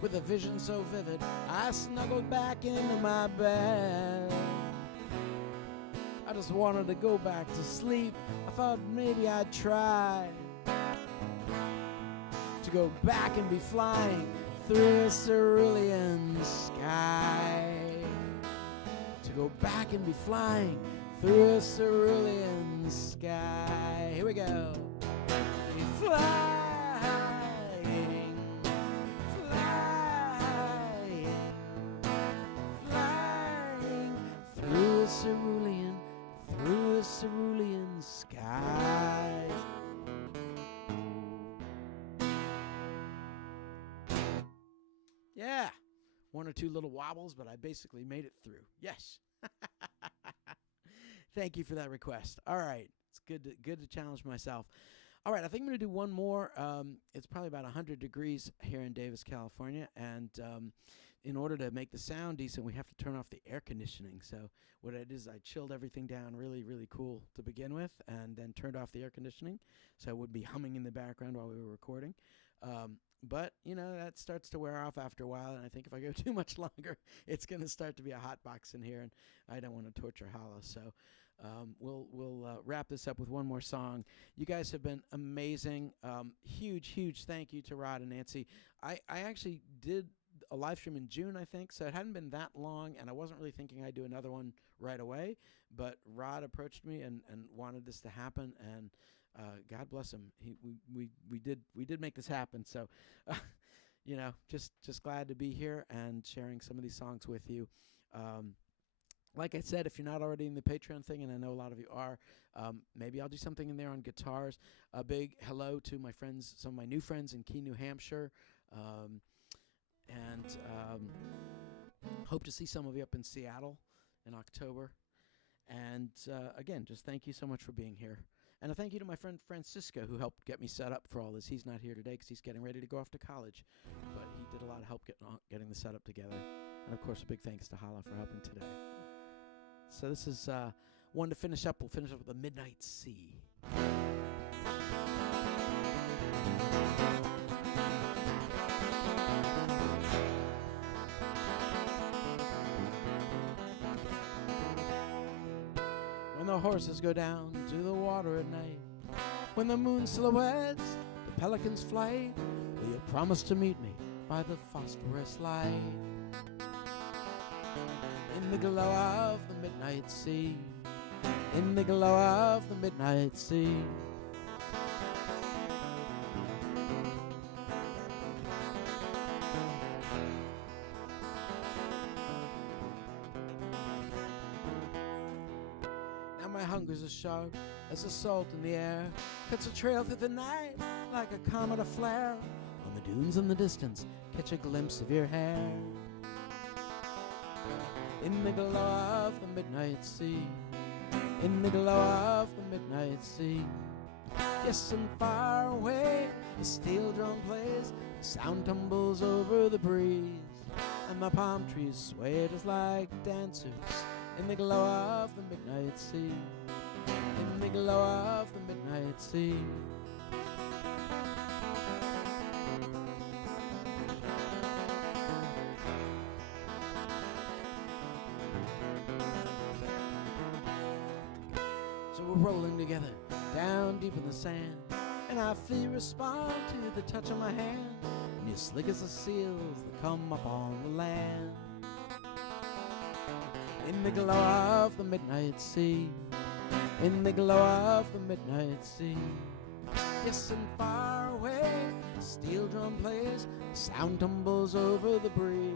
With a vision so vivid, I snuggled back into my bed. I just wanted to go back to sleep. I thought maybe I'd try to go back and be flying through a cerulean sky. To go back and be flying through a cerulean sky. Here we go. Flying, flying, flying through a cerulean sky. Yeah, one or two little wobbles, but I basically made it through. Yes. Thank you for that request. All right, it's good to challenge myself. All right, I think I'm going to do one more. It's probably about 100 degrees here in Davis, California, and in order to make the sound decent, we have to turn off the air conditioning. So what I did is I chilled everything down really, really cool to begin with, and then turned off the air conditioning, so it would be humming in the background while we were recording. But, you know, that starts to wear off after a while, and I think if I go too much longer, it's going to start to be a hot box in here, and I don't want to torture Hala. So we'll wrap this up with one more song. You guys have been amazing. Huge thank you to Rod and Nancy. I actually did a live stream in June, I think, so it hadn't been that long, and I wasn't really thinking I'd do another one right away, but Rod approached me and wanted this to happen, and God bless him. We did make this happen. So, you know, just glad to be here and sharing some of these songs with you. Like I said, if you're not already in the Patreon thing, and I know a lot of you are, maybe I'll do something in there on guitars. A big hello to my friends, some of my new friends in Key, New Hampshire, and hope to see some of you up in Seattle in October. And again, just thank you so much for being here. And a thank you to my friend Francisco, who helped get me set up for all this. He's not here today because he's getting ready to go off to college, but he did a lot of help getting the setup together. And, of course, a big thanks to Hala for helping today. So this is one to finish up. We'll finish up with the Midnight Sea. When the horses go down to the water at night, when the moon silhouettes the pelican's flight, will you promise to meet me by the phosphorus light? In the glow of the midnight sea, in the glow of the midnight sea. Hunger's as sharp as the salt in the air, cuts a trail through the night like a comet aflare. On the dunes in the distance, catch a glimpse of your hair. In the glow of the midnight sea, in the glow of the midnight sea. Yes, and far away the steel drum plays, the sound tumbles over the breeze, and the palm trees sway just like dancers in the glow of the midnight sea, in the glow of the midnight sea. So we're rolling together down deep in the sand, and our feet respond to the touch of my hand, and you're slick as the seals that come up on the land. In the glow of the midnight sea, in the glow of the midnight sea. Yes, and far away the steel drum plays, the sound tumbles over the breeze,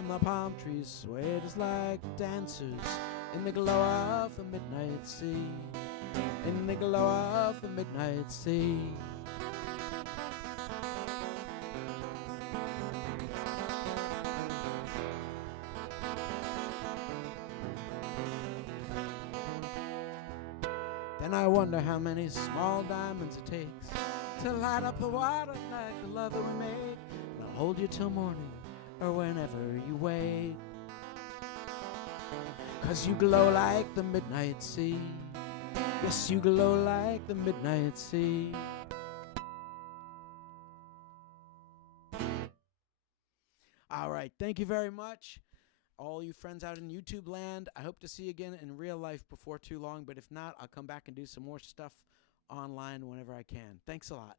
and the palm trees sway just like dancers in the glow of the midnight sea, in the glow of the midnight sea. Then I wonder how many small diamonds it takes to light up the water like the love that we make. And I'll hold you till morning or whenever you wake, 'cause you glow like the midnight sea, Yes, you glow like the midnight sea. All right, thank you very much, all you friends out in YouTube land. I hope to see you again in real life before too long, but if not, I'll come back and do some more stuff online whenever I can. Thanks a lot.